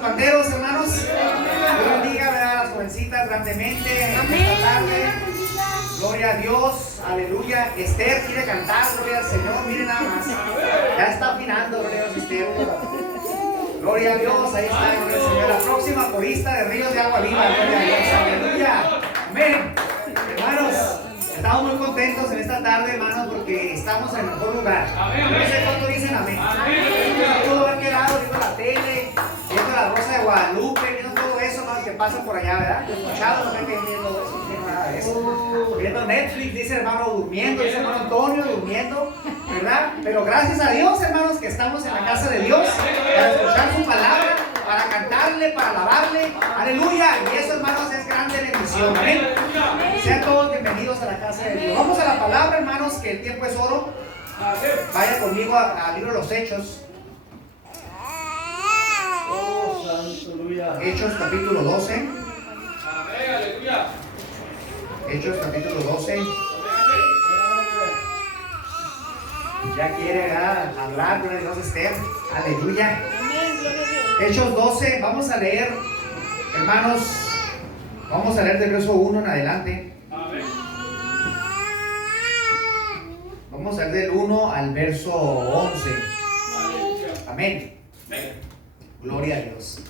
panderos, hermanos. Dios bendiga, ¿verdad? A las jovencitas grandemente esta tarde. Gloria a Dios, aleluya. Esther quiere cantar, gloria al Señor. Miren nada más. Ya está afinando, gloria a Dios, Esther. Gloria a Dios, ahí está, gloria al Señor. La próxima corista de Ríos de Agua Viva, gloria a Dios, aleluya. Amén. Hermanos, estamos muy contentos en esta tarde, hermanos, porque estamos en el mejor lugar. No sé cuánto dicen amén. Todo va quedado viendo la tele, viendo la Rosa de Guadalupe, viendo todo eso, hermanos, que pasa por allá, ¿verdad? Escuchado, no sé qué viendo eso, no sé nada de eso. Viendo Netflix, dice hermano, durmiendo, dice hermano Antonio, durmiendo, ¿verdad? Pero gracias a Dios, hermanos, que estamos en la casa de Dios para escuchar su palabra, para cantarle, para alabarle, aleluya. Y eso, hermanos, es grande bendición, amén. Sean todos bienvenidos a la casa de Dios. Vamos a la palabra, hermanos, que el tiempo es oro. Vaya conmigo al libro de los Hechos. Hechos capítulo 12. Hechos capítulo 12. Ya quiere hablar, gloria a Dios, Esther. Aleluya. Hechos 12, vamos a leer, hermanos, vamos a leer del verso 1 en adelante. Vamos a leer del 1 al verso 11. Amén. Gloria a Dios.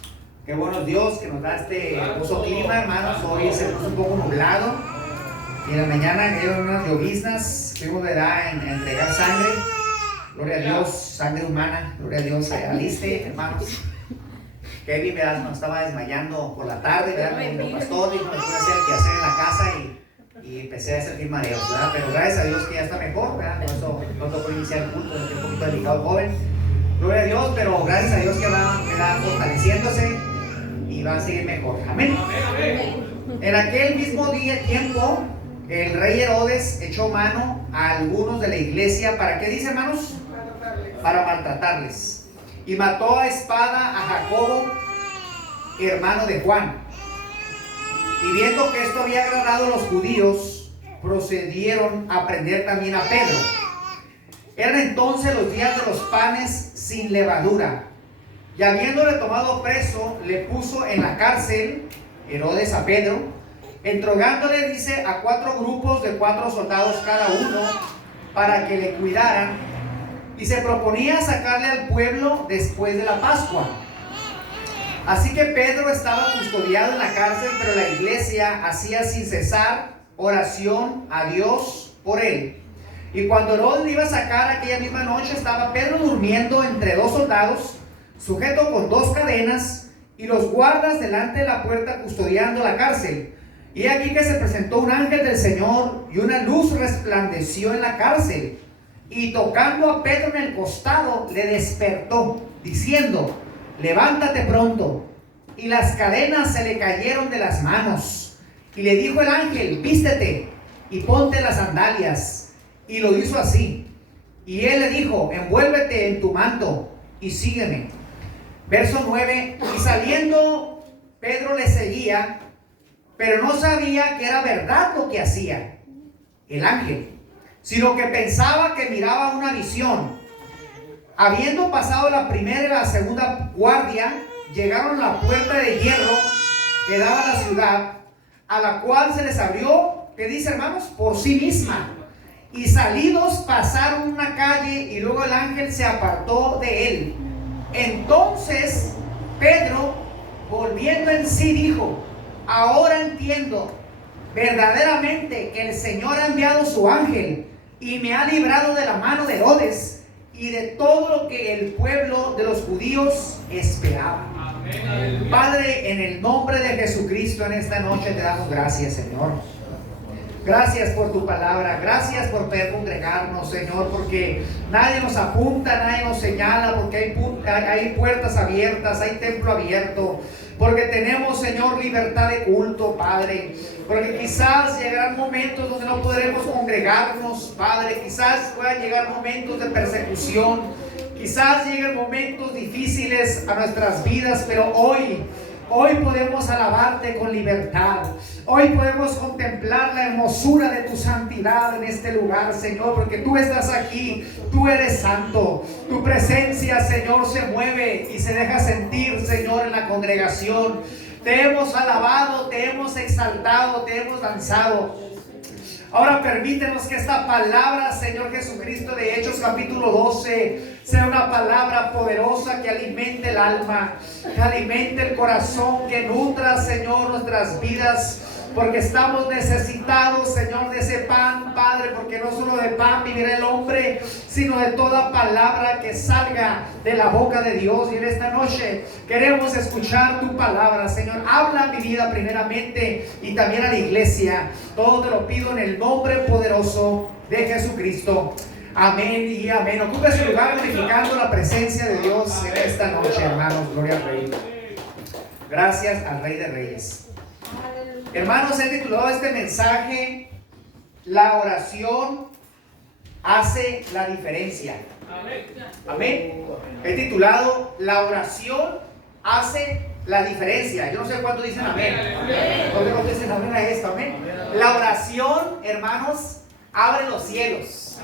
Qué bueno Dios que nos da este hermoso clima, hermanos. Hoy se puso un poco nublado y en la mañana cayeron unas lloviznas. Fuimos a entregar sangre. Gloria a Dios, sangre humana. Gloria a Dios, aliste, hermanos. Kevin, ¿verdad? Nos estaba desmayando por la tarde, ¿verdad? El pastor dijo que me pude hacer el quehacer en la casa y empecé a sentir mareos, ¿verdad? Pero gracias a Dios que ya está mejor, ¿verdad? Por eso no tocó iniciar el culto, estoy un poquito delicado, joven. Gloria a Dios, pero gracias a Dios que va fortaleciéndose y va a seguir mejor. Amén. En aquel mismo tiempo, el rey Herodes echó mano a algunos de la iglesia. ¿Para qué dice, hermanos? Para maltratarles. Y mató a espada a Jacobo, hermano de Juan. Y viendo que esto había agradado a los judíos, procedieron a prender también a Pedro. Eran entonces los días de los panes sin levadura. Y habiéndole tomado preso, le puso en la cárcel, Herodes, a Pedro, entregándole, dice, a 4 grupos de 4 soldados cada uno, para que le cuidaran. Y se proponía sacarle al pueblo después de la Pascua. Así que Pedro estaba custodiado en la cárcel, pero la iglesia hacía sin cesar oración a Dios por él. Y cuando Herodes le iba a sacar aquella misma noche, estaba Pedro durmiendo entre 2 soldados, sujeto con 2 cadenas, y los guardas delante de la puerta custodiando la cárcel. Y aquí que se presentó un ángel del Señor, y una luz resplandeció en la cárcel. Y tocando a Pedro en el costado, le despertó, diciendo: levántate pronto. Y las cadenas se le cayeron de las manos. Y le dijo el ángel: vístete y ponte las sandalias. Y lo hizo así. Y él le dijo: envuélvete en tu manto y sígueme. Verso 9. Y saliendo, Pedro le seguía, pero no sabía que era verdad lo que hacía el ángel, sino que pensaba que miraba una visión. Habiendo pasado la primera y la segunda guardia, llegaron a la puerta de hierro que daba a la ciudad, a la cual se les abrió, ¿qué dice, hermanos? Por sí misma. Y salidos pasaron una calle, y luego el ángel se apartó de él. Entonces Pedro, volviendo en sí, dijo: ahora entiendo verdaderamente que el Señor ha enviado su ángel y me ha librado de la mano de Herodes y de todo lo que el pueblo de los judíos esperaba. Amén. Padre, en el nombre de Jesucristo, en esta noche te damos gracias, Señor. Gracias por tu palabra, gracias por poder congregarnos, Señor, porque nadie nos apunta, nadie nos señala, porque hay puertas abiertas, hay templo abierto, porque tenemos, Señor, libertad de culto, Padre, porque quizás llegarán momentos donde no podremos congregarnos, Padre, quizás puedan llegar momentos de persecución, quizás lleguen momentos difíciles a nuestras vidas, pero hoy Hoy podemos alabarte con libertad. Hoy podemos contemplar la hermosura de tu santidad en este lugar, Señor, porque tú estás aquí, tú eres santo. Tu presencia, Señor, se mueve y se deja sentir, Señor, en la congregación. Te hemos alabado, te hemos exaltado, te hemos danzado. Ahora permítenos que esta palabra, Señor Jesucristo, de Hechos capítulo 12, sea una palabra poderosa que alimente el alma, que alimente el corazón, que nutra, Señor, nuestras vidas, porque estamos necesitados, Señor, de ese pan, Padre, porque no solo de pan vivirá el hombre, sino de toda palabra que salga de la boca de Dios. Y en esta noche queremos escuchar tu palabra, Señor. Habla a mi vida primeramente y también a la iglesia. Todo te lo pido en el nombre poderoso de Jesucristo. Amén y amén. Ocupe su lugar glorificando la presencia de Dios en esta noche, hermanos. Gloria al Rey. Gracias al Rey de Reyes. Hermanos, he titulado este mensaje: la oración hace la diferencia. Amén. He titulado: la oración hace la diferencia. Yo no sé cuántos dicen amén. ¿Cuántos dicen amén a esto? Amén. La oración, hermanos, abre los cielos.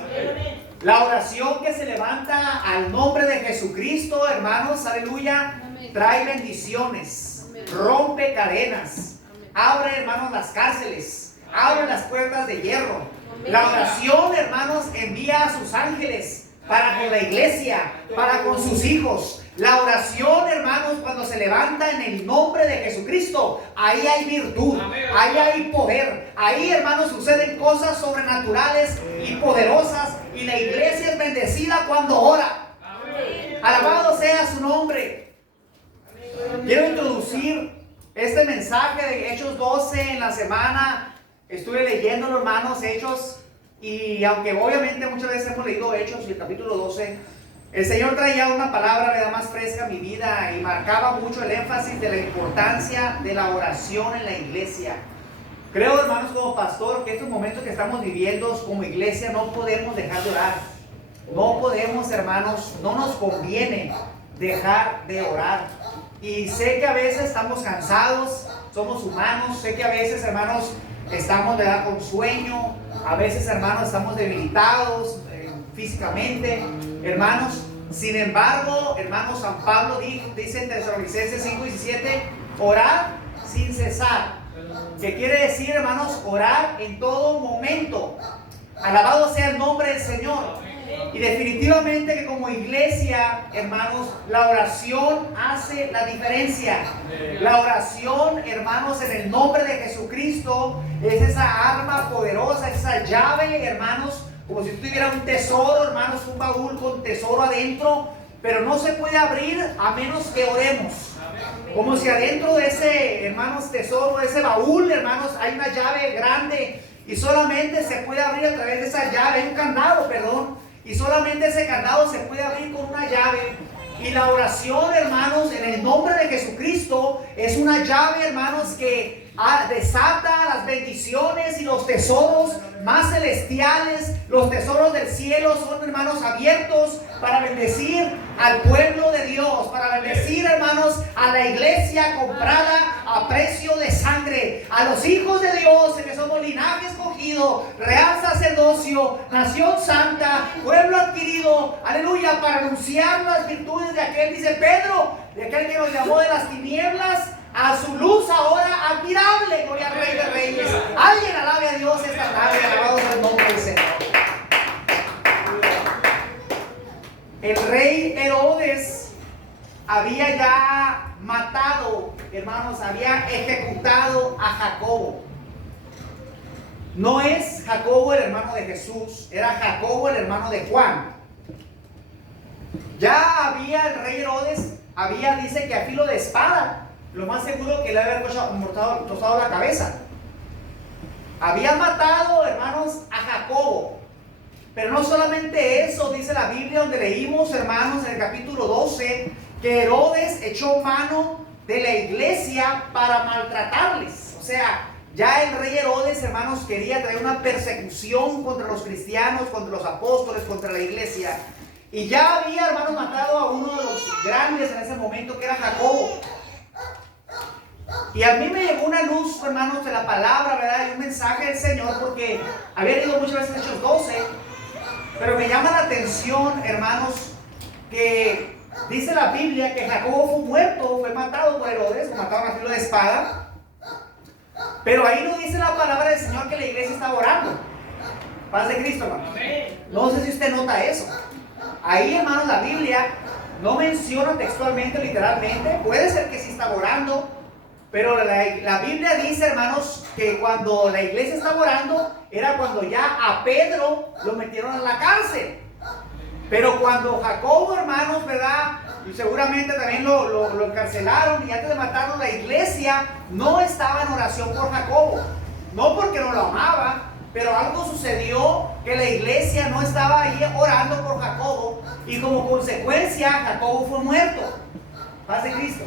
La oración que se levanta al nombre de Jesucristo, hermanos, aleluya, trae bendiciones, rompe cadenas. Abre, hermanos, las cárceles. Abre las puertas de hierro. La oración, hermanos, envía a sus ángeles para con la iglesia, para con sus hijos. La oración, hermanos, cuando se levanta en el nombre de Jesucristo, ahí hay virtud, ahí hay poder. Ahí, hermanos, suceden cosas sobrenaturales y poderosas. Y la iglesia es bendecida cuando ora. Alabado sea su nombre. Quiero introducir este mensaje de Hechos 12 en la semana. Estuve leyendo, hermanos, Hechos, y aunque obviamente muchas veces hemos leído Hechos y el capítulo 12, el Señor traía una palabra más fresca a mi vida y marcaba mucho el énfasis de la importancia de la oración en la iglesia. Creo, hermanos, como pastor, que estos momentos que estamos viviendo como iglesia no podemos dejar de orar. No podemos, hermanos, no nos conviene dejar de orar. Y sé que a veces estamos cansados, somos humanos. Sé que a veces, hermanos, estamos con sueño. A veces, hermanos, estamos debilitados físicamente, hermanos. Sin embargo, hermanos, San Pablo dice en Tesalonicenses 5:17, orar sin cesar. ¿Qué quiere decir, hermanos? Orar en todo momento. Alabado sea el nombre del Señor. Y definitivamente que como iglesia, hermanos, la oración hace la diferencia. La oración, hermanos, en el nombre de Jesucristo es esa arma poderosa, esa llave, hermanos, como si tuviera un tesoro, hermanos, un baúl con tesoro adentro, pero no se puede abrir a menos que oremos. Como si adentro de ese, hermanos, tesoro, ese baúl, hermanos, hay una llave grande y solamente se puede abrir a través de esa llave. Hay un candado, perdón. Y solamente ese candado se puede abrir con una llave. Y la oración, hermanos, en el nombre de Jesucristo es una llave, hermanos, que desata las bendiciones y los tesoros más celestiales. Los tesoros del cielo son, hermanos, abiertos para bendecir al pueblo de Dios, para bendecir, hermanos, a la iglesia comprada a precio de sangre, a los hijos de Dios, que somos linaje escogido, real sacerdocio, nación santa, pueblo adquirido, aleluya, para anunciar las virtudes de aquel, dice Pedro, de aquel que nos llamó de las tinieblas a su luz ahora admirable. Gloria al Rey de Reyes. Alguien alabe a Dios esta tarde. Alabado sea el nombre del Señor. El rey Herodes había ya matado, hermanos, había ejecutado a Jacobo. No es Jacobo el hermano de Jesús, era Jacobo el hermano de Juan. Ya había el rey Herodes, dice que a filo de espada, lo más seguro que le había cortado la cabeza. Había matado, hermanos, a Jacobo. Pero no solamente eso, dice la Biblia, donde leímos, hermanos, en el capítulo 12, que Herodes echó mano de la iglesia para maltratarles. O sea, ya el rey Herodes, hermanos, quería traer una persecución contra los cristianos, contra los apóstoles, contra la iglesia. Y ya había, hermanos, matado a uno de los grandes en ese momento, que era Jacobo. Y a mí me llegó una luz, hermanos, de la palabra, ¿verdad? Y un mensaje del Señor, porque había leído muchas veces Hechos 12, pero me llama la atención, hermanos, que dice la Biblia que Jacobo fue muerto, fue matado por Herodes, lo mataron a filo de espada. Pero ahí no dice la palabra del Señor que la iglesia estaba orando. Paz de Cristo, hermano. No sé si usted nota eso. Ahí, hermanos, la Biblia no menciona textualmente, literalmente. Puede ser que sí estaba orando, pero la Biblia dice, hermanos, que cuando la iglesia estaba orando, era cuando ya a Pedro lo metieron en la cárcel. Pero cuando Jacobo, hermanos, ¿verdad? Y seguramente también lo encarcelaron, y antes de matarlo, la iglesia no estaba en oración por Jacobo. No porque no lo amaba, pero algo sucedió que la iglesia no estaba ahí orando por Jacobo, y como consecuencia Jacobo fue muerto. Paz de Cristo.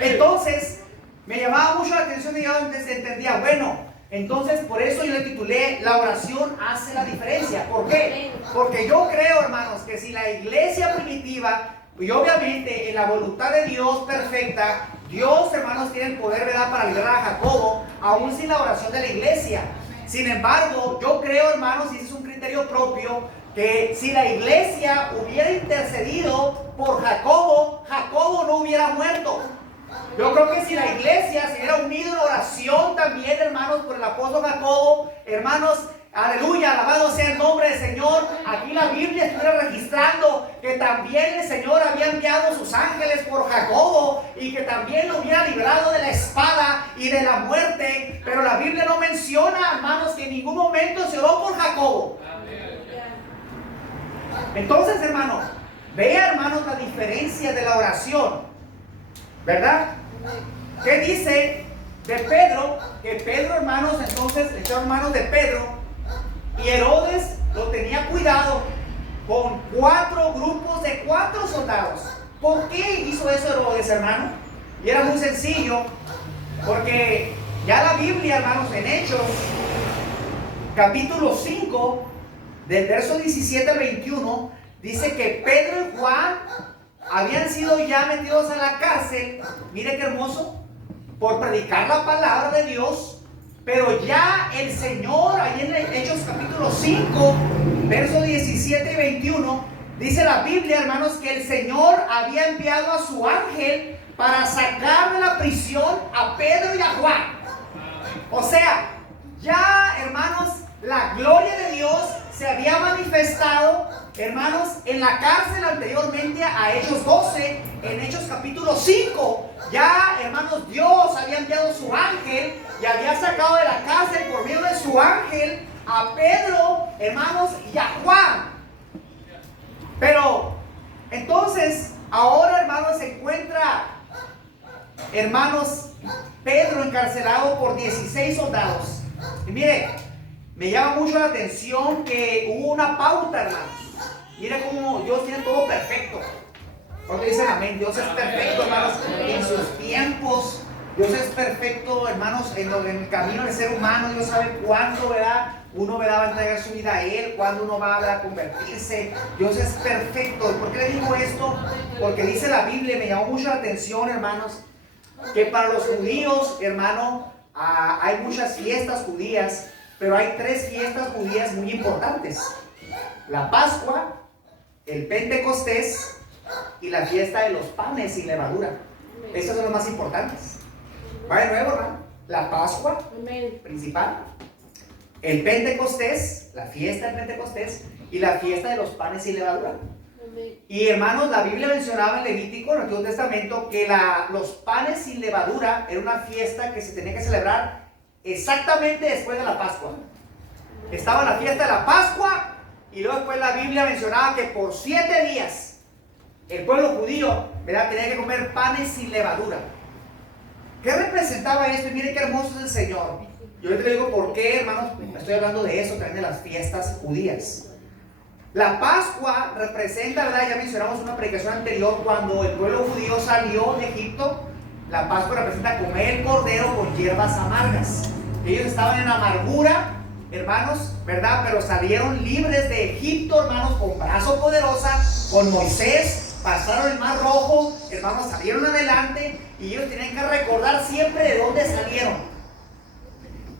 Entonces me llamaba mucho la atención, y yo entendía, bueno, entonces por eso yo le titulé La oración hace la diferencia. ¿Por qué? Porque yo creo, hermanos, que si la iglesia primitiva, y obviamente en la voluntad de Dios perfecta, Dios, hermanos, tiene el poder, ¿verdad?, para liberar a Jacobo, aún sin la oración de la iglesia. Sin embargo, yo creo, hermanos, y ese es un criterio propio, que si la iglesia hubiera intercedido por Jacobo, Jacobo no hubiera muerto. Yo creo que si la iglesia se hubiera unido en oración también, hermanos, por el apóstol Jacobo, hermanos, aleluya, alabado sea el nombre del Señor, aquí la Biblia estuviera registrando que también el Señor había enviado sus ángeles por Jacobo, y que también lo hubiera librado de la espada y de la muerte. Pero la Biblia no menciona, hermanos, que en ningún momento se oró por Jacobo. Entonces, hermanos, vea, hermanos, la diferencia de la oración, ¿verdad? ¿Qué dice de Pedro? Que Pedro, hermanos, entonces le echaron manos de Pedro, y Herodes lo tenía cuidado con 4 grupos de 4 soldados. ¿Por qué hizo eso Herodes, hermano? Y era muy sencillo, porque ya la Biblia, hermanos, en Hechos capítulo 5, del verso 17 al 21, dice que Pedro y Juan habían sido ya metidos a la cárcel, mire qué hermoso, por predicar la palabra de Dios. Pero ya el Señor, ahí en Hechos capítulo 5, versos 17 y 21, dice la Biblia, hermanos, que el Señor había enviado a su ángel para sacar de la prisión a Pedro y a Juan. O sea, ya, hermanos, la gloria de Dios se había manifestado, hermanos, en la cárcel anteriormente a Hechos 12, en Hechos capítulo 5. Ya, hermanos, Dios había enviado su ángel y había sacado de la cárcel por medio de su ángel a Pedro, hermanos, y a Juan. Pero, entonces, ahora, hermanos, se encuentra, hermanos, Pedro encarcelado por 16 soldados. Y mire, me llama mucho la atención que hubo una pauta, hermanos. Mire cómo Dios tiene todo perfecto. Cuando dicen amén, Dios es perfecto, hermanos, en sus tiempos. Dios es perfecto, hermanos, en el camino del ser humano. Dios sabe cuándo, ¿verdad?, uno, ¿verdad?, va a entregar su vida a Él, cuándo uno va, ¿verdad?, a convertirse. Dios es perfecto. ¿Por qué le digo esto? Porque dice la Biblia, me llamó mucho la atención, hermanos, que para los judíos, hermano, hay muchas fiestas judías, pero hay 3 fiestas judías muy importantes: la Pascua, el Pentecostés y la fiesta de los panes sin levadura. Estos son los más importantes. Va de nuevo, hermano. La Pascua principal, el Pentecostés, la fiesta del Pentecostés, y la fiesta de los panes sin levadura. Y, hermanos, la Biblia mencionaba en Levítico, en el Antiguo Testamento, que los panes sin levadura era una fiesta que se tenía que celebrar exactamente después de la Pascua. Estaba la fiesta de la Pascua, y luego después la Biblia mencionaba que por 7 días el pueblo judío, ¿verdad?, tenía que comer panes sin levadura. ¿Qué representaba esto? Y miren qué hermoso es el Señor. Yo les digo por qué, hermanos, estoy hablando de eso, también de las fiestas judías. La Pascua representa, ¿verdad?, ya mencionamos en una predicación anterior, cuando el pueblo judío salió de Egipto. La Pascua representa comer el cordero con hierbas amargas. Ellos estaban en amargura, hermanos, ¿verdad?, pero salieron libres de Egipto, hermanos, con brazo poderosa, con Moisés pasaron el Mar Rojo, hermanos, salieron adelante y ellos tenían que recordar siempre de dónde salieron.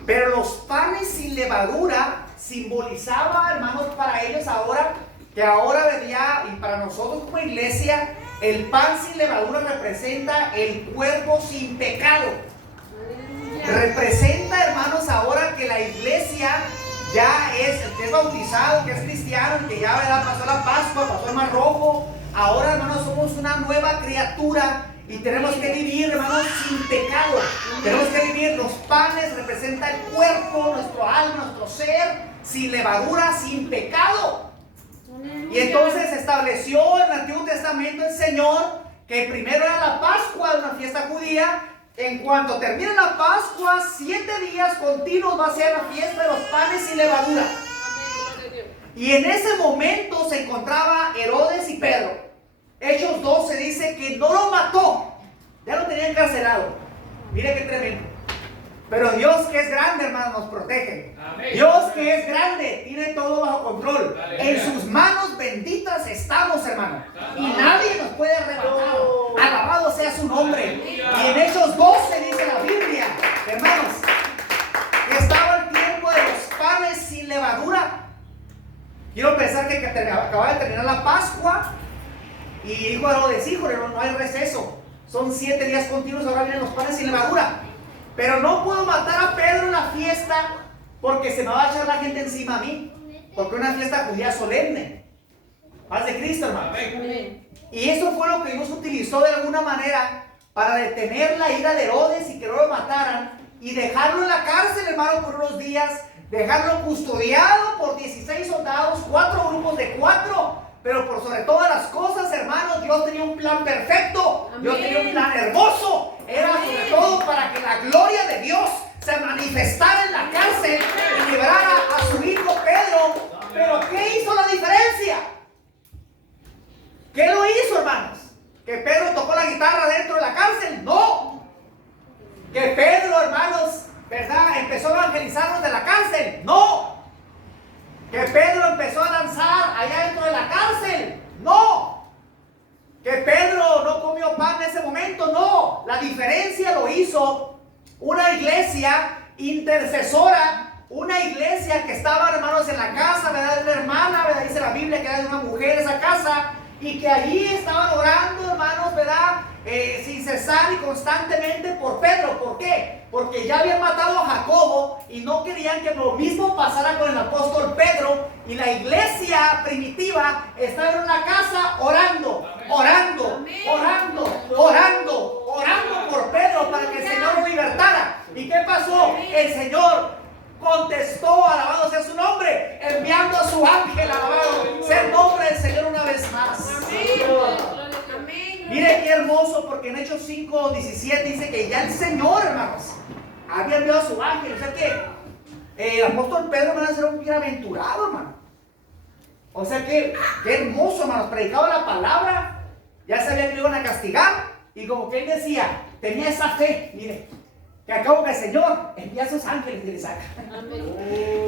Pero los panes sin levadura simbolizaba, hermanos, para ellos ahora, que ahora venía, y para nosotros como iglesia, el pan sin levadura representa el cuerpo sin pecado. Representa, hermanos, ahora que la iglesia ya es, el que es bautizado, que es cristiano, el que ya, ¿verdad?, pasó la Pascua, pasó el Mar Rojo. Ahora, hermanos, somos una nueva criatura y tenemos que vivir, hermanos, sin pecado. Tenemos que vivir, los panes representan el cuerpo, nuestro alma, nuestro ser, sin levadura, sin pecado. Y entonces estableció en el Antiguo Testamento el Señor que primero era la Pascua, una fiesta judía. En cuanto termine la Pascua, 7 días continuos va a ser la fiesta de los panes sin levadura. Y en ese momento se encontraba Herodes y Pedro. Hechos 12 dice que no lo mató, ya lo tenía encarcelado. Mire qué tremendo. Pero Dios, que es grande, hermano, nos protege. Amén. Dios, que es grande, tiene todo bajo control. Aleluya. En sus manos benditas estamos, hermano. Y nadie nos puede arrebatar. Alabado sea su nombre. Aleluya. Y en Hechos 12 dice la Biblia, hermanos, que estaba el tiempo de los panes sin levadura. Quiero pensar que acababa de terminar la Pascua. Y dijo Herodes, híjole, no hay receso. Son 7 días continuos, ahora vienen los panes sin levadura. Pero no puedo matar a Pedro en la fiesta porque se me va a echar la gente encima a mí. Porque es una fiesta judía solemne. Paz de Cristo, hermano. Y eso fue lo que Dios utilizó de alguna manera para detener la ira de Herodes y que no lo mataran. Y dejarlo en la cárcel, hermano, por unos días. Dejarlo custodiado por 16 soldados, 4 grupos de 4. Pero por sobre todas las cosas, hermanos, Dios tenía un plan perfecto. Amén. Dios tenía un plan hermoso. Era sobre todo para que la gloria de Dios se manifestara en la cárcel y liberara a su hijo Pedro. Pero ¿qué hizo la diferencia? ¿Qué lo hizo, hermanos? ¿Que Pedro tocó la guitarra dentro de la cárcel? No. ¿Que Pedro, hermanos, verdad, empezó a evangelizarnos de la cárcel? No. ¿Que Pedro empezó a danzar allá dentro de la cárcel? No. ¿Que Pedro no comió pan en ese momento? No. La diferencia lo hizo una iglesia intercesora, una iglesia que estaba, hermanos, en la casa, ¿verdad?, de una hermana, ¿verdad?, dice la Biblia que era de una mujer esa casa, y que allí estaban orando, hermanos, ¿verdad?, sin cesar y constantemente por Pedro. ¿Por qué? Porque ya habían matado a Jacobo y no querían que lo mismo pasara con el apóstol Pedro. Y la iglesia primitiva estaba en una casa orando, orando, orando, orando, orando por Pedro para que el Señor lo libertara. ¿Y qué pasó? El Señor contestó, alabado sea su nombre, enviando a su ángel, alabado sea el nombre del Señor una vez más. Mire qué hermoso, porque en Hechos 5:17 dice que ya el Señor, hermanos, había enviado a su ángel. O sea que el apóstol Pedro va a ser un bienaventurado, hermano. O sea que qué hermoso, hermanos, predicaba la palabra, ya sabía que lo iban a castigar, y como que él decía, tenía esa fe, mire, que acabo que el Señor envía a sus ángeles y les saca.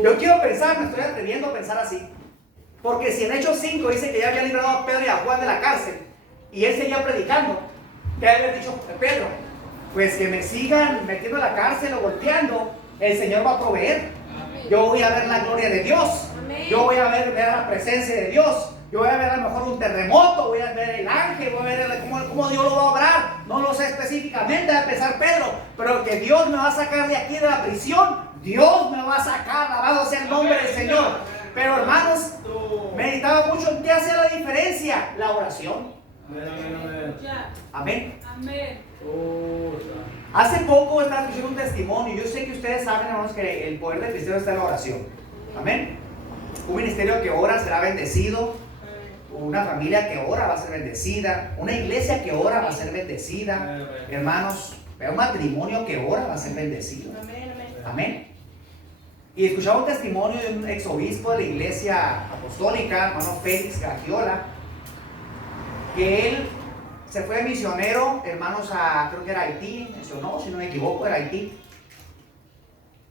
Yo quiero pensar, me estoy atreviendo a pensar así, porque si en Hechos 5 dice que ya había librado a Pedro y a Juan de la cárcel, y él seguía predicando, que había dicho Pedro, pues que me sigan metiendo en la cárcel o golpeando, el Señor va a proveer. Yo voy a ver la gloria de Dios. Yo voy a ver la presencia de Dios. Yo voy a ver a lo mejor un terremoto, voy a ver el ángel, voy a ver cómo Dios lo va a obrar. No lo sé específicamente, va a empezar Pedro, pero que Dios me va a sacar de aquí de la prisión. Dios me va a sacar, alabado sea el nombre del Señor. Pero hermanos, meditaba mucho en qué hacía la diferencia: la oración. Amén. Amén. Hace poco estaba escuchando un testimonio. Yo sé que ustedes saben, hermanos, que el poder del cristiano está en la oración. Amén. Un ministerio que ora será bendecido. Una familia que ora va a ser bendecida. Una iglesia que ora va a ser bendecida. Hermanos, un matrimonio que ora va a ser bendecido. Amén. Y escuchaba un testimonio de un exobispo de la iglesia apostólica, hermano Félix Gagiola, que él se fue misionero, hermanos, creo que era Haití, mencionó, si no me equivoco, era Haití.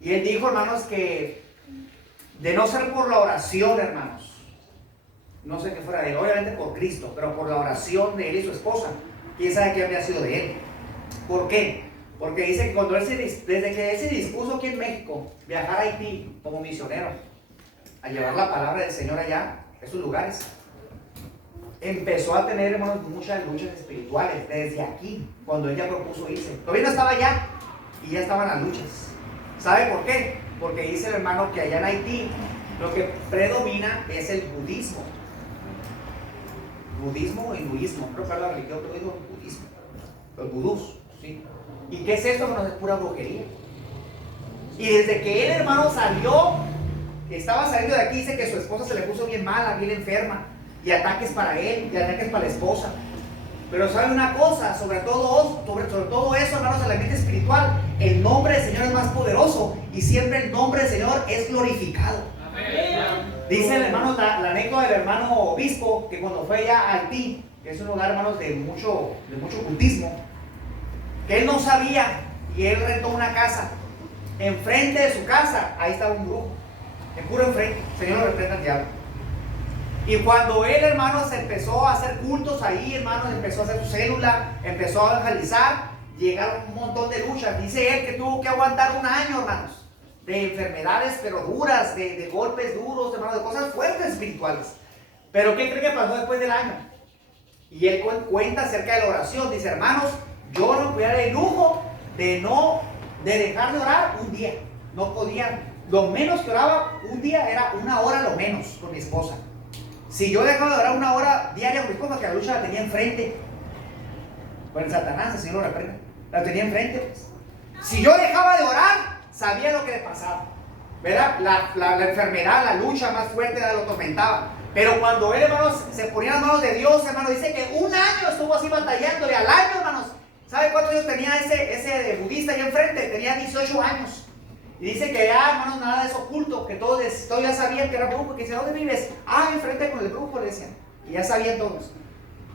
Y él dijo, hermanos, que de no ser por la oración, hermanos, no sé qué fuera de él, obviamente por Cristo, pero por la oración de él y su esposa. ¿Quién sabe qué habría sido de él? ¿Por qué? Porque dice que cuando desde que él se dispuso aquí en México viajar a Haití como misionero, a llevar la palabra del Señor allá, a esos lugares, empezó a tener, hermanos, muchas luchas espirituales desde aquí, cuando ella propuso irse. Todavía no estaba allá y ya estaban las luchas. ¿Sabe por qué? Porque dice el hermano que allá en Haití lo que predomina es el budismo. Budismo o hinduismo, creo que la religión, todo digo budismo. Los vudús, ¿sí? ¿Y qué es eso, hermano? Es pura brujería. Y desde que él, hermano, salió, que estaba saliendo de aquí, dice que su esposa se le puso bien mala, bien enferma. Y ataques para él, y ataques para la esposa. Pero sabe una cosa, sobre todo eso, hermanos, en la mente espiritual, el nombre del Señor es más poderoso y siempre el nombre del Señor es glorificado. Amén. Dice el hermano, la anécdota del hermano obispo, que cuando fue allá a Haití, que es un lugar, hermanos, de mucho cultismo, que él no sabía, y él rentó una casa. Enfrente de su casa, ahí estaba un brujo, en puro enfrente. El Señor lo reprenda al diablo. Y cuando él, hermanos, empezó a hacer cultos ahí, hermanos, empezó a hacer su célula, empezó a evangelizar, llegaron un montón de luchas. Dice él que tuvo que aguantar un año, hermanos, de enfermedades pero duras, de golpes duros, hermanos, de cosas fuertes espirituales. Pero ¿qué cree que pasó después del año? Y él cuenta acerca de la oración. Dice, hermanos, yo no podía dar el lujo de dejar de orar un día. No podía. Lo menos que oraba un día era 1 hora lo menos con mi esposa. Si yo dejaba de orar 1 hora diaria con mi esposa, que la lucha la tenía enfrente. Bueno, Satanás, el Señor lo reprenda, la tenía enfrente, pues. Si yo dejaba de orar, sabía lo que le pasaba, ¿verdad? La enfermedad, la lucha más fuerte lo atormentaba. Pero cuando él, hermanos, se ponía en las manos de Dios, hermanos, dice que 1 año estuvo así batallándole. Al año, hermanos, ¿sabe cuántos años tenía ese budista ahí enfrente? Tenía 18 años. Y dice que ya, hermanos, nada de eso oculto, que todos ya sabían que era brujo, que dice, ¿dónde vives? Enfrente con el brujo, le decían. Y ya sabían todos.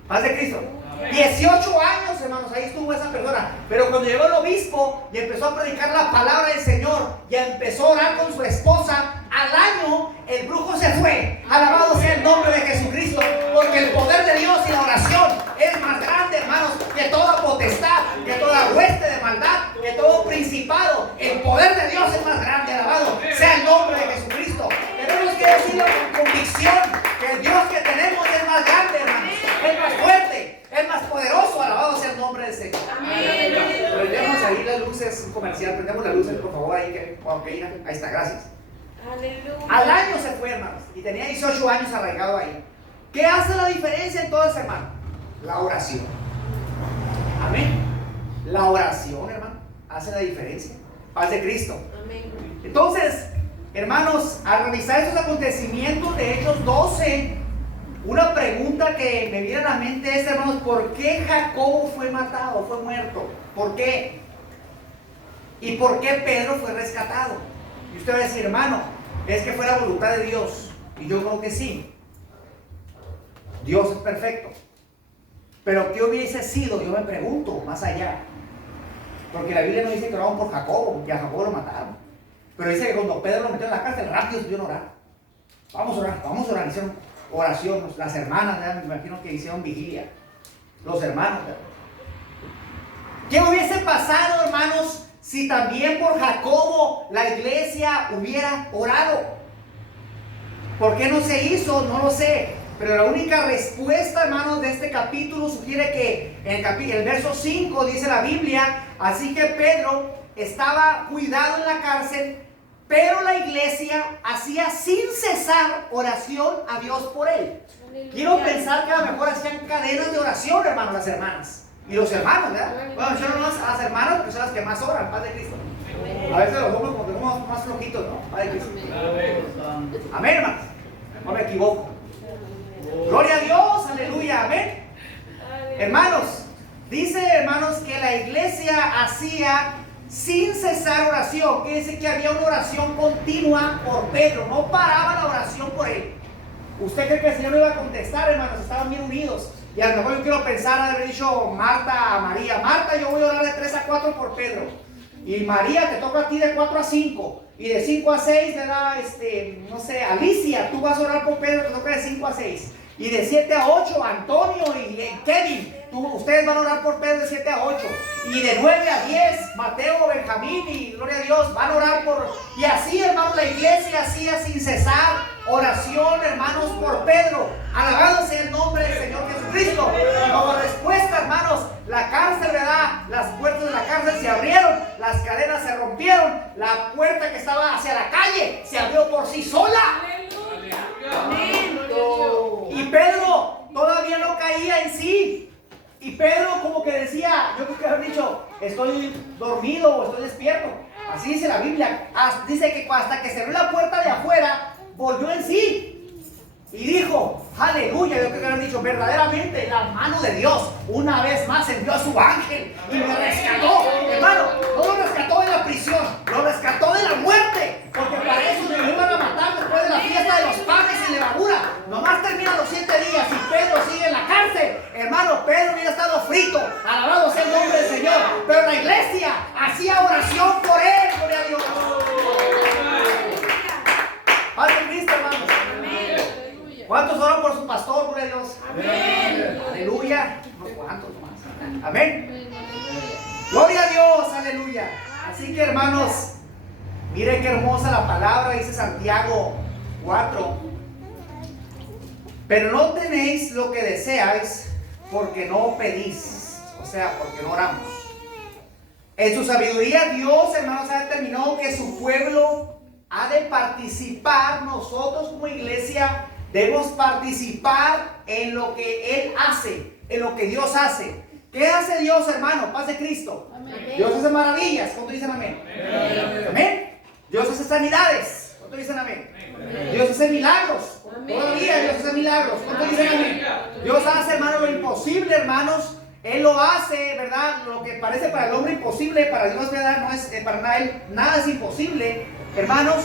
Paz de Cristo. Amén. 18 años, hermanos, ahí estuvo esa persona. Pero cuando llegó el obispo y empezó a predicar la palabra del Señor y empezó a orar con su esposa, al año el brujo se fue. Alabado sea el nombre de Jesucristo, porque el poder de Dios y la oración es más grande, hermanos, que toda potestad, que toda hueste de maldad, que todo principado. El poder de Dios es más grande, alabado sea el nombre de Jesucristo. Tenemos que decirlo con convicción, que el Dios que tenemos es más grande, hermanos, es más fuerte, es más poderoso, alabado sea el nombre del Señor. Amén. Prendemos ahí las luces, un comercial, prendemos las luces, por favor, ahí está, gracias. Aleluya. Al año se fue, hermanos, y tenía 18 años arraigado ahí. ¿Qué hace la diferencia entonces, hermano? La oración. Amén. La oración, hermano, hace la diferencia. Paz de Cristo. Amén. Entonces, hermanos, al revisar estos acontecimientos de Hechos 12, una pregunta que me viene a la mente es, hermanos, ¿por qué Jacobo fue matado, fue muerto? ¿Por qué? ¿Y por qué Pedro fue rescatado? Y usted va a decir, hermano, es que fue la voluntad de Dios. Y yo creo que sí. Dios es perfecto. Pero ¿qué hubiese sido? Yo me pregunto, más allá. Porque la Biblia no dice que oraban por Jacobo, que a Jacobo lo mataron. Pero dice que cuando Pedro lo metió en la cárcel, rápido subió a orar. Vamos a orar. Hicieron oración. Las hermanas, ¿verdad? Me imagino que hicieron vigilia. Los hermanos, ¿verdad? ¿Qué hubiese pasado, hermanos, si también por Jacobo la iglesia hubiera orado? ¿Por qué no se hizo? No lo sé. Pero la única respuesta, hermanos, de este capítulo sugiere que en el verso 5 dice la Biblia, así que Pedro estaba cuidado en la cárcel, pero la iglesia hacía sin cesar oración a Dios por él. Quiero pensar que a lo mejor hacían cadenas de oración, hermanos, las hermanas. Y los hermanos, ¿verdad? Bueno, yo no las hermanas porque son las que más oran, Paz de Cristo. A veces los hombres como que somos más flojitos, ¿no? Paz de Cristo. Amén, hermanos. No me equivoco. Gloria a Dios, aleluya, amén. Hermanos, dice, hermanos, que la iglesia hacía sin cesar oración. Quiere decir que había una oración continua por Pedro. No paraba la oración por él. ¿Usted cree que el Señor no iba a contestar, hermanos? Estaban bien unidos. Y a lo mejor yo quiero pensar, haber dicho Marta a María, Marta, yo voy a orar de 3 a 4 por Pedro. Y María, te toca a ti de 4 a 5. Y de 5 a 6, ¿verdad? No sé, Alicia, tú vas a orar por Pedro, te toca de 5 a 6. Y de 7 a 8, Antonio y Kevin, ustedes van a orar por Pedro de 7 a 8. Y de 9 a 10, Mateo, Benjamín y gloria a Dios, van a orar por... Y así, hermanos, la iglesia hacía sin cesar oración, hermanos, por Pedro. Alabado sea el nombre del Señor Jesucristo. Y como respuesta, hermanos, la cárcel, ¿verdad? Las puertas de la cárcel se abrieron, las cadenas se rompieron, la puerta que estaba hacia la calle se abrió por sí sola. Amén. Y Pedro todavía no caía en sí. Y Pedro como que decía, yo creo que haber dicho, estoy dormido o estoy despierto. Así dice la Biblia. Dice que hasta que se abrió la puerta de afuera, volvió en sí. Y dijo, aleluya, yo creo que haber dicho, verdaderamente la mano de Dios una vez más envió a su ángel y me rescató. Hermano, no lo rescató de la prisión, lo rescató de la muerte. Porque para eso me iban a matar después de la fiesta de los panes sin levadura. Nomás termina los 7 días y Pedro sigue en la cárcel. Hermano, Pedro hubiera estado frito. Alabado sea el nombre del Señor. Pero la iglesia hacía oración por él, gloria a Dios. Padre Cristo, hermanos. ¿Cuántos oran por su pastor, gloria a Dios? Amén. Aleluya. Unos cuantos más. Amén. Gloria a Dios, aleluya. Así que, hermanos, miren qué hermosa la palabra, dice Santiago 4. Pero no tenéis lo que deseáis porque no pedís, o sea, porque no oramos. En su sabiduría Dios, hermanos, ha determinado que su pueblo ha de participar. Nosotros como iglesia debemos participar en lo que Él hace, en lo que Dios hace. ¿Qué hace Dios, hermano? Paz de Cristo. Amén. Dios hace maravillas. ¿Cuántos dicen amén? Amén. Amén. Dios hace sanidades. ¿Cuántos dicen amén? Amén. Dios hace milagros. Amén. Todavía Dios hace milagros. ¿Cuántos dicen amén? Dios hace, hermano, lo imposible, hermanos. Él lo hace, ¿verdad? Lo que parece para el hombre imposible, para Dios, ¿verdad? No es para nada, nada es imposible, hermanos.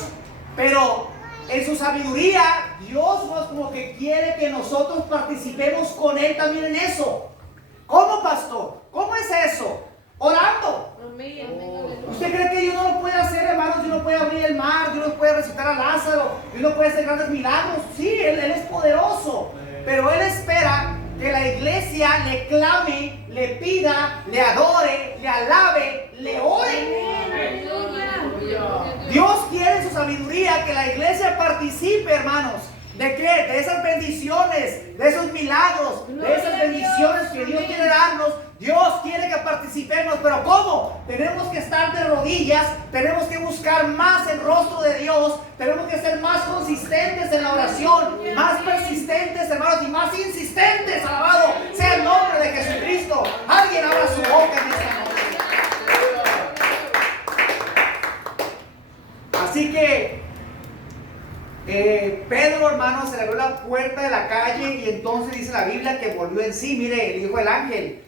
Pero en su sabiduría, Dios nos como que quiere que nosotros participemos con Él también en eso. ¿Cómo, pastor? ¿Cómo es eso? Orando. ¿Usted cree que Dios no lo puede hacer, hermanos? Dios no puede abrir el mar, Dios no puede resucitar a Lázaro, Dios no puede hacer grandes milagros. Sí, Él es poderoso, pero Él espera que la iglesia le clame, le pida, le adore, le alabe, le ore. Dios quiere en su sabiduría que la iglesia participe, hermanos. ¿De qué? De esas bendiciones, de esos milagros, de esas bendiciones que Dios quiere darnos. Dios quiere que participemos, pero ¿cómo? Tenemos que estar de rodillas, tenemos que buscar más el rostro de Dios, tenemos que ser más consistentes en la oración, más persistentes, hermanos, y más insistentes. Alabado sea el nombre de Jesucristo. Alguien abra su boca en esta noche. Así que Pedro, hermano, se le abrió la puerta de la calle y entonces dice la Biblia que volvió en sí. Mire, le dijo el ángel,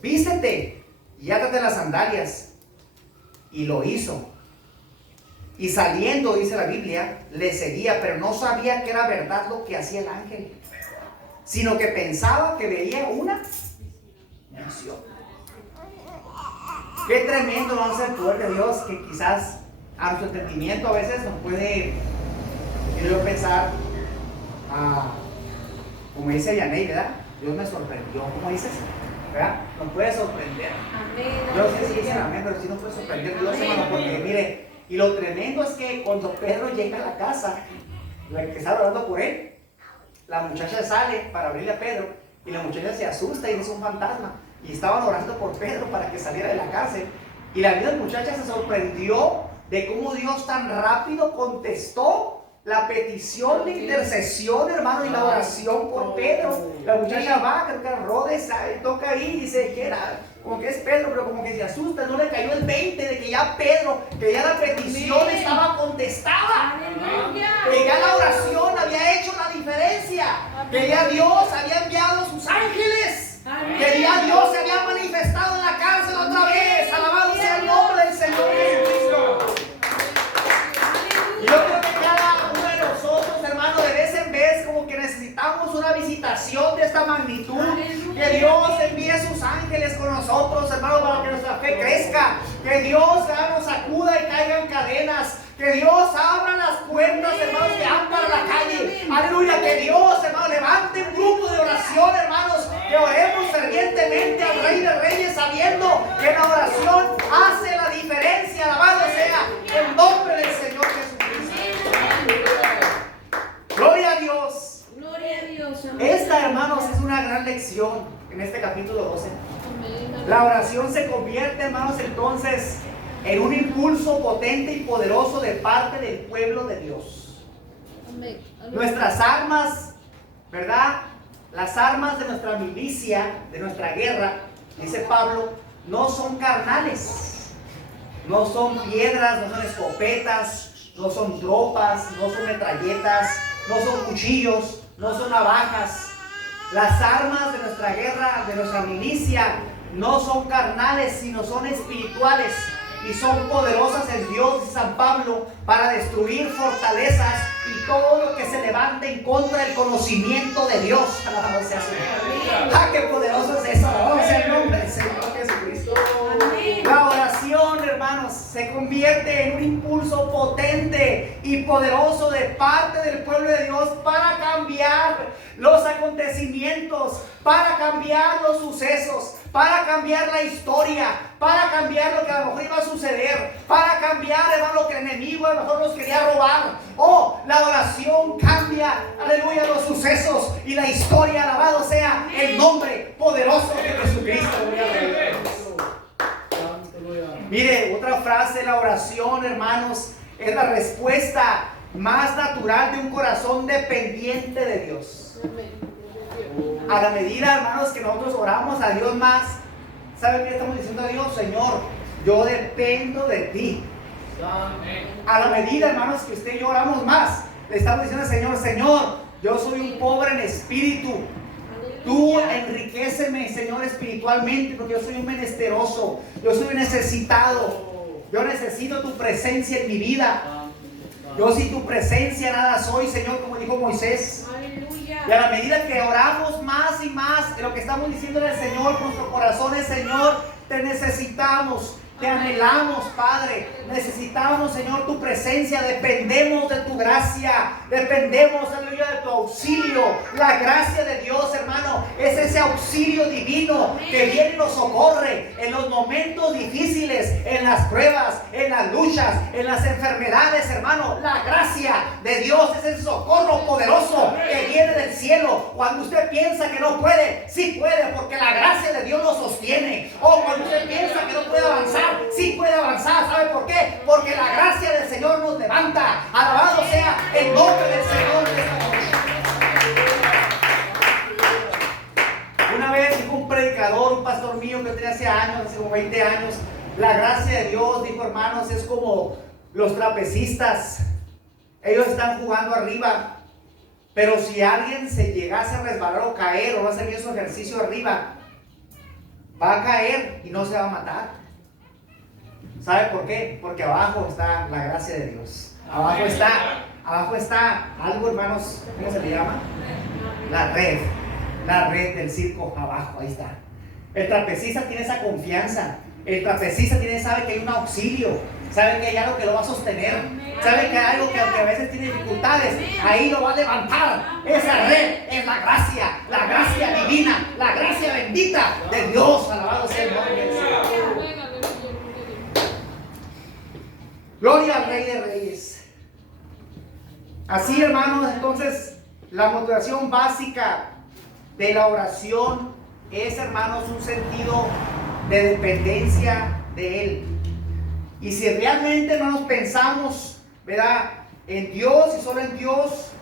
vístete y átate las sandalias. Y lo hizo. Y saliendo, dice la Biblia, le seguía, pero no sabía que era verdad lo que hacía el ángel, sino que pensaba que veía una visión. Qué tremendo va a ser el poder de Dios, que quizás a nuestro entendimiento a veces nos puede, quiero yo pensar, como dice Yanei, ¿verdad? Dios me sorprendió, ¿cómo dices? ¿Verdad? Nos puede sorprender. Amén. Yo sé si dicen amén, pero sí nos puede sorprender Dios, hermano, porque mire, y lo tremendo es que cuando Pedro llega a la casa, la que estaba orando por él, la muchacha sale para abrirle a Pedro, y la muchacha se asusta y dice un fantasma, y estaban orando por Pedro para que saliera de la cárcel, y la misma muchacha se sorprendió de cómo Dios tan rápido contestó la petición de intercesión, hermano, y la oración por Pedro. La muchacha va, creo que era Rodes, toca ahí y dice que era, como que es Pedro, pero como que se asusta, no le cayó el 20 de que ya Pedro, que ya la petición estaba contestada, que ya la oración había hecho la diferencia, que ya Dios había enviado sus ángeles, que ya Dios se había manifestado en la cárcel otra vez. Alabado sea el nombre del Señor Jesucristo. Y yo creo que cada uno de nosotros, hermano, de vez en vez como que necesitamos una visitación de esta magnitud, que Dios envíe sus ángeles con nosotros, nosotros, hermano, para que nuestra fe crezca. Que Dios nos sacuda y caigan cadenas. Que Dios abra las puertas, hermanos, que han para la calle. Aleluya, que Dios, hermano, levante un grupo de oración, hermanos. Que oremos fervientemente al Rey de Reyes, sabiendo que la oración hace la diferencia. Alabado sea el nombre del Señor Jesucristo. Gloria a Dios. Gloria a Dios. Esta, hermanos, es una gran lección en este capítulo 12. La oración se convierte, hermanos, entonces en un impulso potente y poderoso de parte del pueblo de Dios. Nuestras armas, ¿verdad? Las armas de nuestra milicia, de nuestra guerra, dice Pablo, no son carnales. No son piedras, no son escopetas, no son tropas, no son metralletas, no son cuchillos, no son navajas. Las armas de nuestra guerra, de nuestra milicia, no son carnales, sino son espirituales. Y son poderosas en Dios, dice San Pablo, para destruir fortalezas y todo lo que se levante en contra del conocimiento de Dios. Alabado sea su nombre. ¡Ah, qué poderoso es eso! Alabado sea el nombre del Señor Jesucristo. La oración, hermanos, se convierte en un impulso potente y poderoso de parte del pueblo de Dios para cambiar los acontecimientos, para cambiar los sucesos, para cambiar la historia, para cambiar lo que a lo mejor iba a suceder, para cambiar, hermano, lo que el enemigo a lo mejor nos quería robar. Oh, la oración cambia, aleluya, los sucesos y la historia. Alabado sea el nombre poderoso de Jesucristo. Mire, otra frase, la oración, hermanos, es la respuesta más natural de un corazón dependiente de Dios. A la medida, hermanos, que nosotros oramos a Dios más, ¿saben qué estamos diciendo a Dios? Señor, yo dependo de ti. A la medida, hermanos, que usted y yo oramos más, le estamos diciendo al Señor, Señor, yo soy un pobre en espíritu. Tú enriquéceme, Señor, espiritualmente, porque yo soy un menesteroso, yo soy un necesitado. Yo necesito tu presencia en mi vida. Yo sin tu presencia nada soy, Señor, como dijo Moisés. Y a la medida que oramos más y más, lo que estamos diciendo al Señor con nuestro corazón es, Señor, te necesitamos. Te anhelamos, Padre. Necesitamos, Señor, tu presencia. Dependemos de tu gracia. Dependemos, aleluya, de tu auxilio. La gracia de Dios, hermano, es ese auxilio divino que viene y nos socorre en los momentos difíciles, en las pruebas, en las luchas, en las enfermedades, hermano. La gracia de Dios es el socorro poderoso que viene del cielo. Cuando usted piensa que no puede, sí puede, porque la gracia de Dios lo sostiene. O cuando usted piensa que no puede avanzar, sí puede avanzar. ¿Sabe por qué? Porque la gracia del Señor nos levanta. Alabado sea el nombre del Señor de esta noche. Una vez dijo un predicador, un pastor mío que tenía hace años, hace como 20 años, la gracia de Dios, dijo, hermanos, es como los trapecistas. Ellos están jugando arriba, pero si alguien se llegase a resbalar o caer o va a hacer bien su ejercicio arriba, va a caer y no se va a matar. ¿Sabe por qué? Porque abajo está la gracia de Dios. Abajo está algo, hermanos, ¿cómo se le llama? La red del circo abajo, ahí está. El trapecista tiene esa confianza. El trapecista sabe que hay un auxilio, sabe que hay algo que lo va a sostener, sabe que hay algo que aunque a veces tiene dificultades, ahí lo va a levantar. Esa red es la gracia divina, la gracia bendita de Dios. Alabado sea el nombre del Señor. Gloria al Rey de Reyes. Así, hermanos, entonces la motivación básica de la oración es, hermanos, un sentido de dependencia de Él. Y si realmente, hermanos, pensamos, ¿verdad?, en Dios y solo en Dios,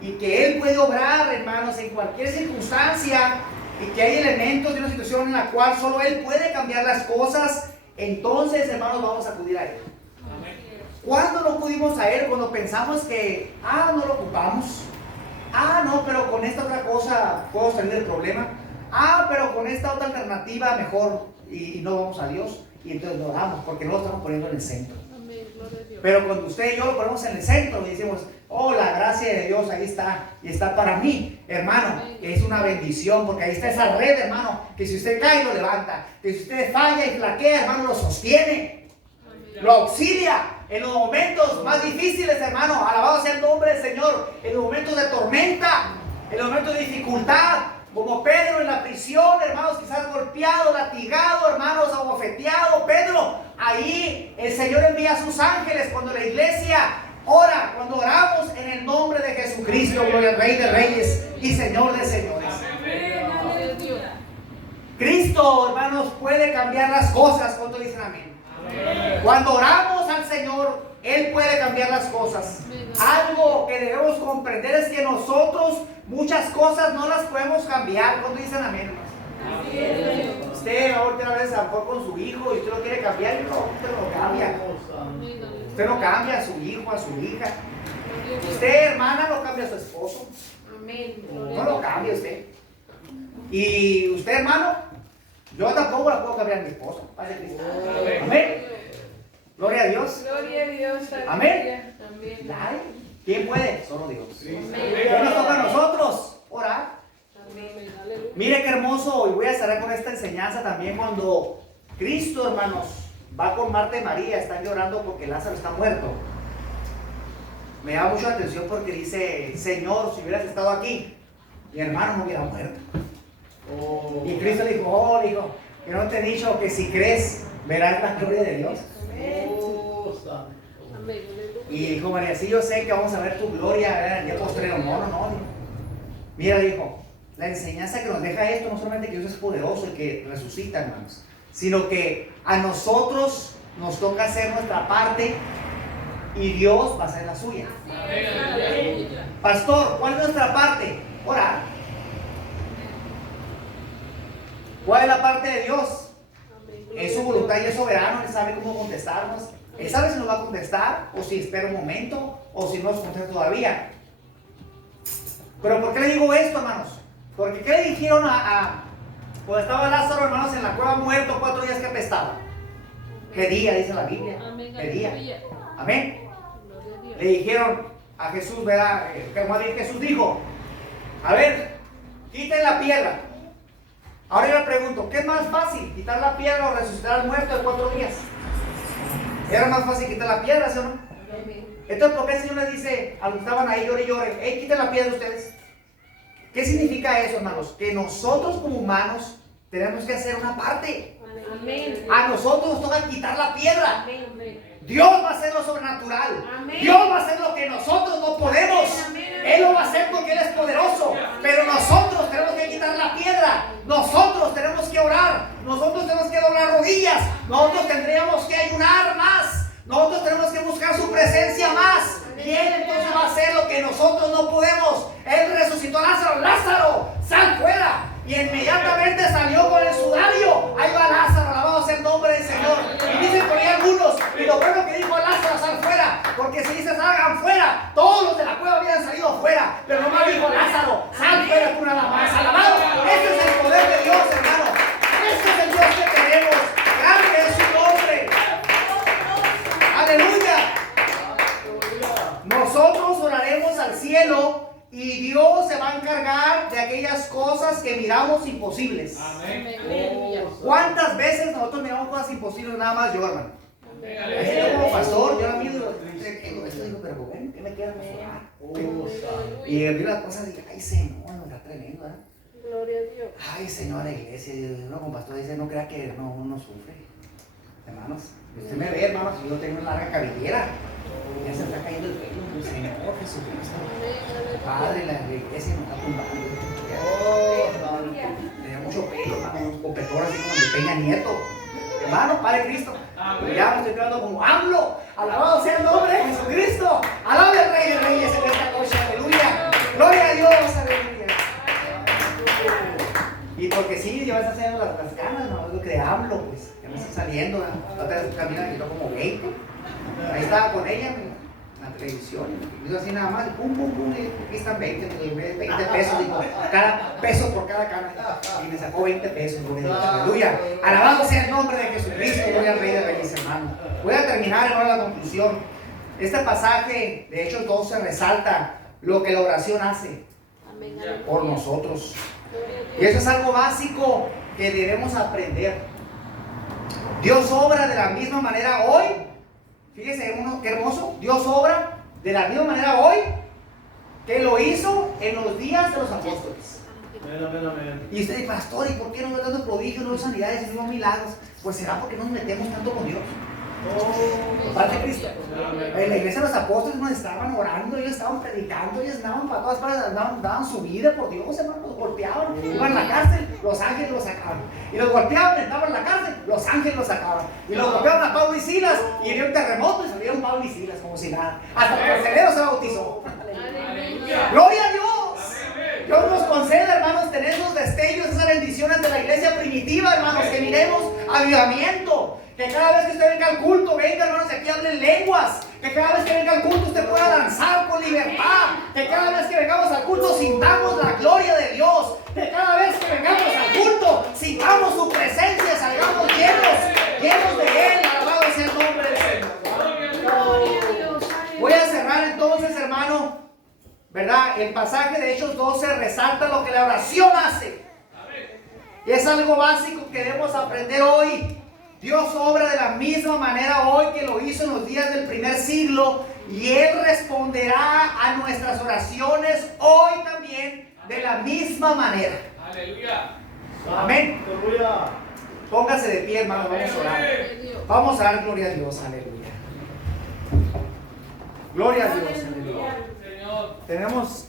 y que Él puede obrar, hermanos, en cualquier circunstancia, y que hay elementos de una situación en la cual solo Él puede cambiar las cosas, entonces, hermanos, vamos a acudir a Él. ¿Cuándo no acudimos a Él? Cuando pensamos que, no lo ocupamos. No, pero con esta otra cosa puedo salir del problema. Pero con esta otra alternativa mejor, y no vamos a Dios, y entonces lo oramos, porque no lo estamos poniendo en el centro. Pero cuando usted y yo lo ponemos en el centro y decimos, Oh, la gracia de Dios ahí está. Y está para mí, hermano, que es una bendición. Porque ahí está esa red, hermano, que si usted cae, lo levanta. Que si usted falla y flaquea, hermano, lo sostiene. Lo auxilia en los momentos más difíciles, hermano. Alabado sea el nombre del Señor. En los momentos de tormenta, en los momentos de dificultad. Como Pedro en la prisión, hermanos, quizás golpeado, latigado, hermanos, abofeteado. Pedro, ahí el Señor envía a sus ángeles cuando la iglesia ora, cuando oramos en el nombre de Jesucristo, gloria al Rey de Reyes y Señor de Señores. Cristo, hermanos, puede cambiar las cosas. ¿Cuánto dicen amén? Cuando oramos al Señor, Él puede cambiar las cosas. Algo que debemos comprender es que nosotros muchas cosas no las podemos cambiar. ¿Cuándo dicen amén? Usted ahorita a veces a lo mejor con su hijo y usted lo quiere cambiar y no, usted no lo cambia. Usted no cambia a su hijo, a su hija. Usted, hermana, no cambia a su esposo. No lo cambia usted. Y usted, hermano, yo tampoco la puedo cambiar a mi esposo. Amén. Gloria a Dios. Gloria a Dios. Amén. ¿Quién puede? Solo Dios. ¿Qué nos toca a nosotros? Orar. Mire qué hermoso. Y voy a cerrar con esta enseñanza también. Cuando Cristo, hermanos, va con Marta y María, están llorando porque Lázaro está muerto. Me da mucha atención porque dice: Señor, si hubieras estado aquí, mi hermano no hubiera muerto. Y Cristo le dijo: oh, dijo, que no te he dicho que si crees verás la gloria de Dios. Y dijo María: sí, yo sé que vamos a ver tu gloria en el día postrero. No. Dijo. Mira, dijo, la enseñanza que nos deja esto no solamente que Dios es poderoso y que resucita, hermanos, sino que a nosotros nos toca hacer nuestra parte y Dios va a hacer la suya. Pastor, ¿cuál es nuestra parte? Orar. ¿Cuál es la parte de Dios? Es su voluntad y es soberano. Él sabe cómo contestarnos. Él sabe si nos va a contestar, o si espera un momento, o si no nos contesta todavía. Pero ¿por qué le digo esto, hermanos? Porque ¿qué le dijeron cuando estaba Lázaro, hermanos, en la cueva muerto 4 días que apestaba? ¿Qué día dice la Biblia? ¿Qué día? Amén. Le dijeron a Jesús, ¿verdad? Jesús dijo: a ver, quiten la piedra. Ahora yo le pregunto, ¿qué es más fácil? ¿Quitar la piedra o resucitar al muerto de 4 días? Era más fácil quitar la piedra, ¿sí o no? Entonces, ¿por qué el Señor les dice a los que estaban ahí, llore y llore: hey, quiten la piedra ustedes? ¿Qué significa eso, hermanos? Que nosotros como humanos tenemos que hacer una parte. A nosotros nos toca quitar la piedra. Dios va a hacer lo sobrenatural. Dios va a hacer lo que nosotros no podemos. Él lo va a hacer porque Él es poderoso. Pero nosotros tenemos que quitar la piedra. Nosotros tenemos que orar. Nosotros tenemos que doblar rodillas. Nosotros tendríamos que ayunar más. Nosotros tenemos que buscar su presencia más. Y Él entonces va a hacer lo que nosotros no podemos. Él resucitó a Lázaro. Lázaro, sal fuera. Y inmediatamente salió con el sudario. Ahí va Lázaro, alabado sea el nombre del Señor. Y dicen por ahí algunos: y lo bueno que dijo Lázaro, sal fuera. Porque si dice salgan fuera, todos los de la cueva habían salido fuera. Pero nomás dijo Lázaro: sal fuera tú nada más. Alabado. Este es el poder de Dios, hermano. Este es el Dios que tenemos. Grande es su nombre. Aleluya. Nosotros oraremos al cielo y Dios se va a encargar de aquellas cosas que miramos imposibles. Amén. ¿Cuántas veces nosotros miramos cosas imposibles nada más yo, hermano? Yo como pastor, yo miro esto, digo, pero bueno, ¿qué me queda mejorar? Y miro las cosas y digo: ay, Señor, no está tremendo, ¿eh? Gloria a Dios. Ay, Señor, la iglesia, uno como pastor dice: no crea que uno sufre. Hermanos, usted me ve, hermanos, yo tengo una larga cabellera. Ya se está cayendo el pelo. Señor Jesucristo, Padre, la iglesia nos está tumbando. Tenía mucho pelo, hermano, un copetón así como de Peña Nieto. Hermano, Padre Cristo, ya me estoy quedando como AMLO. Alabado sea el nombre de Jesucristo. Alabe al Rey de Reyes en esta noche. Aleluya. Gloria a Dios. Aleluya. Y porque sí, ya vas haciendo las ganas, no es lo que de AMLO, pues. Ya me está saliendo. La otra vez camina y yo como 20. Ahí estaba con ella en la televisión. Y hizo así nada más. Y pum, pum, pum. Y aquí están 20 pesos. Digo, cada peso por cada cana. Y me sacó 20 pesos. Aleluya. Alabado sea el nombre de Jesucristo. Gloria al Rey de Reyes, hermano. Voy a terminar ahora la conclusión. Este pasaje de Hechos 12 resalta lo que la oración hace Amén. por nosotros. Gloria a Y Dios. eso es algo básico que debemos aprender. Dios obra de la misma manera hoy. Fíjese qué hermoso. Dios obra de la misma manera hoy que lo hizo en los días de los apóstoles. Y usted dice, pastor, ¿y por qué no veo tantos prodigios, no veo sanidades, no veo milagros? Pues será porque nos metemos tanto con Dios. Por parte de Cristo. En la iglesia de los apóstoles no estaban orando, ellos estaban predicando, ellos andaban para todas partes, daban su vida por Dios, hermano, los golpeaban, iban a la cárcel, los ángeles los sacaban. Y los golpeaban, entraban en la cárcel, los ángeles los sacaban. Y los golpeaban a Pablo y Silas, y había un terremoto y salieron Pablo y Silas como si nada. Hasta el carcelero se bautizó. Aleluya. ¡Gloria a Dios! Dios nos concede, hermanos, tener esos destellos, esas bendiciones de la iglesia primitiva, hermanos, que miremos avivamiento. Que cada vez que usted venga al culto, venga, hermanos, aquí hablen lenguas. Que cada vez que venga al culto usted pueda danzar con libertad. Que cada vez que vengamos al culto sintamos la gloria de Dios. Que cada vez que vengamos al culto sintamos su presencia, salgamos llenos de Él. Alabado sea el nombre del Señor. Gloria a Dios. Voy a cerrar entonces, hermano, ¿verdad? El pasaje de Hechos 12 resalta lo que la oración hace. Y es algo básico que debemos aprender hoy. Dios obra de la misma manera hoy que lo hizo en los días del primer siglo, y Él responderá a nuestras oraciones hoy también de la misma manera. Aleluya. Amén. Póngase de pie, hermano, vamos a orar. Vamos a dar gloria a Dios, aleluya. Gloria a Dios, aleluya. Señor. Tenemos